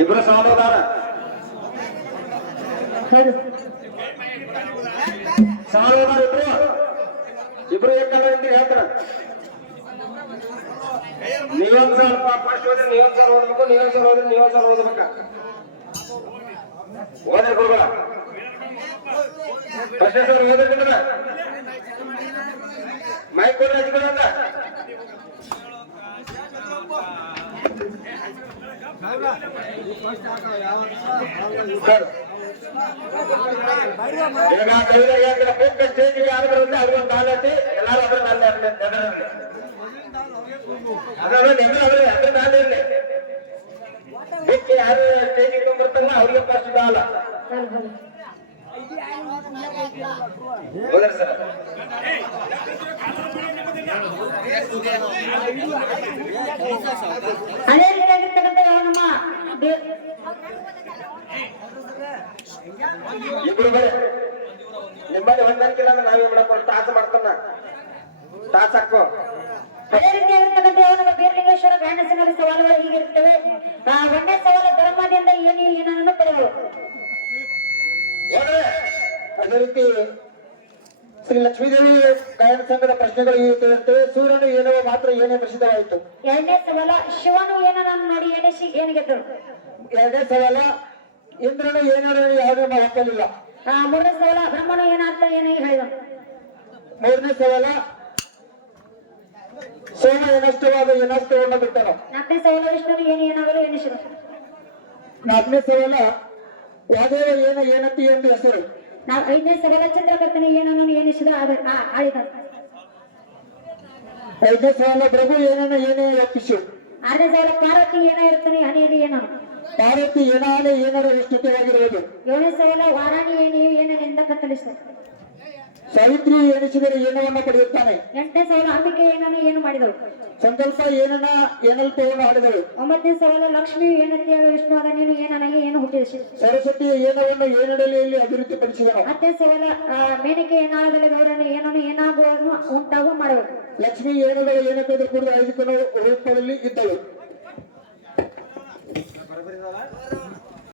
ಇಬ್ರು ಸಹೋದರ ಸಹೋದರ ಇಬ್ರು ಏಕಂದ್ರೆ ಹೇಳ್ತಾರ. ನೀವೊಂದ್ ಸ್ವಲ್ಪ ಫಸ್ಟ್ ಹೋದ್ರೆ ನೀವೊಂದ್ ಸಲ ಓದ್ಬೇಕು, ನೀವೊಂದ್ ಸಲ ಹೋದ್ರೆ ನೀವೊಂದ್ ಸಲ ಓದ್ಬೇಕ. ಓದಕ್ ಹೋಗ ಫಸ್ಟ್ ಸರ್ ಓದಿದ್ರೆ ಮೈಕ್ ಕೊಡ್ರಿ ಹಚ್ಕೊಡ ಅಂತ. ಈಗ ಕೈದಾಗ ಬುಕ್ ಸ್ಟೇಜಿಗೆ ಯಾರು ಬರುತ್ತೆ ಅವ್ರಿಗೊಂದು ಕಾಲತ್ತಿ ಎಲ್ಲಾರು ಅದ್ರ ನನ್ನ ಅದ್ರ ನಾಳೆ ಇರಲಿ. ಬುಕ್ ಯಾರು ಸ್ಟೇಜಿಗೆ ತೊಗೊಂಡ್ಬರ್ತಾರಲ್ಲ ಅವ್ರಿಗೆ ಫಸ್ಟ್ ಕಾಲ ಹೋದ್ರ ಸರ್. ಅದೇ ರೀತಿಯಾಗಿರ್ತಕ್ಕಂಥ ನಮ್ಮ ಇಬ್ರು ಬರೀ ನಿಮ್ಮಲ್ಲಿ ಹೊಂದಾಣಿಕಿಲ್ಲ ಅಂದ್ರೆ ನಾವೇ ಮಾಡಪ್ಪ ತಾಸ ಮಾಡ್ತಾನ ತಾಸ ಹಾಕೋ. ಅದೇ ರೀತಿಯಾಗಿರ್ತಕ್ಕಂಥ ನಮ್ಮ ಬೀರಲಿಂಗೇಶ್ವರ ಗಾಂಡಸಿನಲ್ಲಿ ಸವಾಲುಗಳು ಹೀಗಿರ್ತವೆ. ಒಂದೇ ಸವಾಲು ಧರ್ಮದಿಂದ ಏನನ್ನು ಪಡೆಯಬಹುದು. ಅದೇ ರೀತಿ ಶ್ರೀ ಲಕ್ಷ್ಮೀದೇವಿ ಗಾಯನ ಸಂಘದ ಪ್ರಶ್ನೆಗಳು ಇರುತ್ತವೆ. ಸೂರ್ಯನು ಏನೋ ಮಾತ್ರ ಏನೇ ಪ್ರಸಿದ್ಧವಾಯಿತು. ಎರಡನೇ ಸವಾಲ ಶಿವನು ಏನನ್ನು ನೋಡಿ ಏನು ಗೆದ್ದರು. ಎರಡನೇ ಸವಾಲ ಇಂದ್ರನು ಏನಾದ್ರು ಯಾವುದೇ ಹಾಕಲಿಲ್ಲ. ಮೂರನೇ ಸವಾಲ ಬ್ರಹ್ಮನು ಏನಾಗ್ತ ಏನು ಹೇಳಿದ. ಮೂರನೇ ಸವಾಲ ಸೋಮ ಏನಷ್ಟವಾದ ಏನಷ್ಟವನ್ನು ಬಿಟ್ಟನು. ನಾಲ್ಕನೇ ಸವಾಲ ವಿಷ್ಣುನು ಏನಾಗಲು ಎನಿಸಿದ. ನಾಲ್ಕನೇ ಸವಾಲ ವಾದೇವ ಏನತಿ ಎಂದು ಹೆಸರು. ಐದನೇ ಸವಾಲ ಚಂದ್ರಕರ್ತನ ಏನನ್ನು ಎನಿಸಿದ ಆಳಿದ. ಐದನೇ ಸವಾಲ ಪ್ರಭು ಏನನ್ನ ಏನೇ ಒಪ್ಪಿಸು. ಆರನೇ ಸವಾಲ ಪಾರ್ವತಿ ಏನಾಗಿರ್ತಾನೆ ಹನೆಯಲ್ಲಿ ಏನೋ ಪಾರ್ವತಿ ಏನಾಲೆ ಏನಾರ ಸ್ಥಿತವಾಗಿರುವುದು. ಏಳನೇ ಸವಾಲ ವಾರಾಣಿ ಏನನ್ನಿಂದ ಕತ್ತಲಿಸಿದ. ಸಾವಿತ್ರಿ ಎನಿಸಿದರೆ ಏನವನ್ನ ಪಡೆಯುತ್ತಾನೆ. ಎಂಟನೇ ಸವಾಲ ಅಂಬಿಕೆ ಏನು ಮಾಡಿದಳು. ಸಂಕಲ್ಪ ಏನಲ್ಪವನ್ನು ಆಡಿದಳು. ಒಂಬತ್ತನೇ ಸವಾಲ ಲಕ್ಷ್ಮಿ ಏನಂತ ವಿಷ್ಣು ಆದ ನೀನು ನನಗೆ ಏನು ಹುಟ್ಟಿಸಿ. ಸರಸ್ವತಿ ಏನವನ್ನು ಏನಡಲಿಯಲ್ಲಿ ಅಭಿವೃದ್ಧಿಪಡಿಸಿದನು. ಹತ್ತನೇ ಸವಾಲ ಮೇನಕೆ ಏನಾಗದಲ್ಲಿ ಗೌರವ ಏನಾಗುವ ಉಂಟಾಗುವ ಮಾಡಬೇಕು. ಲಕ್ಷ್ಮಿ ಏನದ ಏನಕ್ಕಾದ್ರೂ ಕೂಡ ಐದು ರೂಪದಲ್ಲಿ ಇದ್ದಳು.